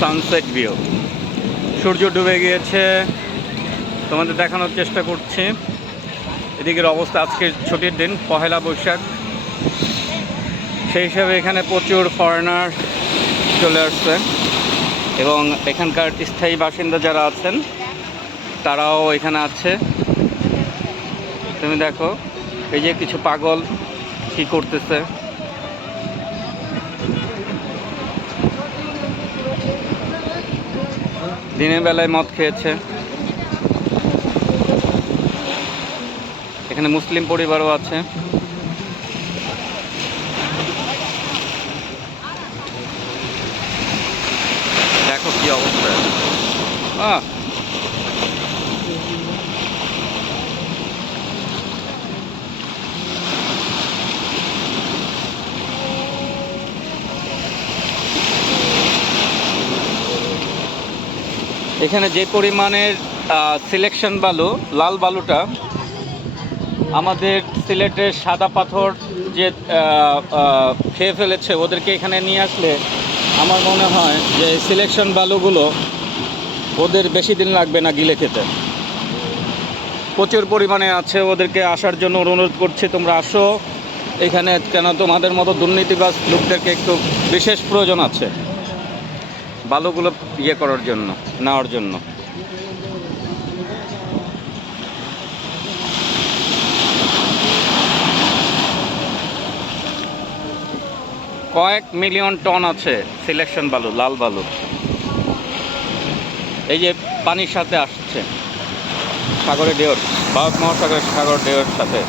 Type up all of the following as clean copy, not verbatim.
Sunset view. সূর্য ডুবে গিয়েছে, তোমাদের দেখানোর চেষ্টা করছি। এদিকের অবস্থা, আজকে ছুটির দিন, পহেলা বৈশাখ, সেই হিসাবে এখানে প্রচুর ফরেনার চলে আসছে এবং এখানকার স্থায়ী বাসিন্দা যারা আছেন তারাও এখানে আছে। তুমি দেখো, এই যে কিছু পাগল কি করতেছে। দিনের বেলায় মদ খেয়েছে। এখানে মুসলিম পরিবারও আছে। দেখো কি অবস্থা। এখানে যে পরিমাণের সিলেকশন বালু, লাল বালুটা আমাদের সিলেটের সাদা পাথর যে খেয়ে ফেলেছে, ওদেরকে এখানে নিয়ে আসলে আমার মনে হয় যে সিলেকশন বালুগুলো ওদের বেশি দিন লাগবে না গিলে খেতে। প্রচুর পরিমাণে আছে, ওদেরকে আসার জন্য অনুরোধ করছি, তোমরা আসো এখানে। কেন তোমাদের মতো দুর্নীতিবাজ লোকদেরকে একটু বিশেষ প্রয়োজন আছে বালুগুলো ইয়ে করার জন্য, নেওয়ার জন্য। কয়েক মিলিয়ন টন আছে সিলেকশন বালু, লাল বালু। এই যে পানির সাথে আসছে, সাগরের ঢেউর, ভারত মহাসাগরের সাগর ঢেউর সাথে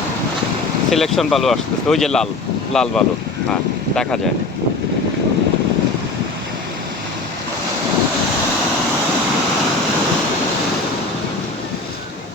সিলেকশন বালু আসতেছে। ওই যে লাল লাল বালু, হ্যাঁ দেখা যায়।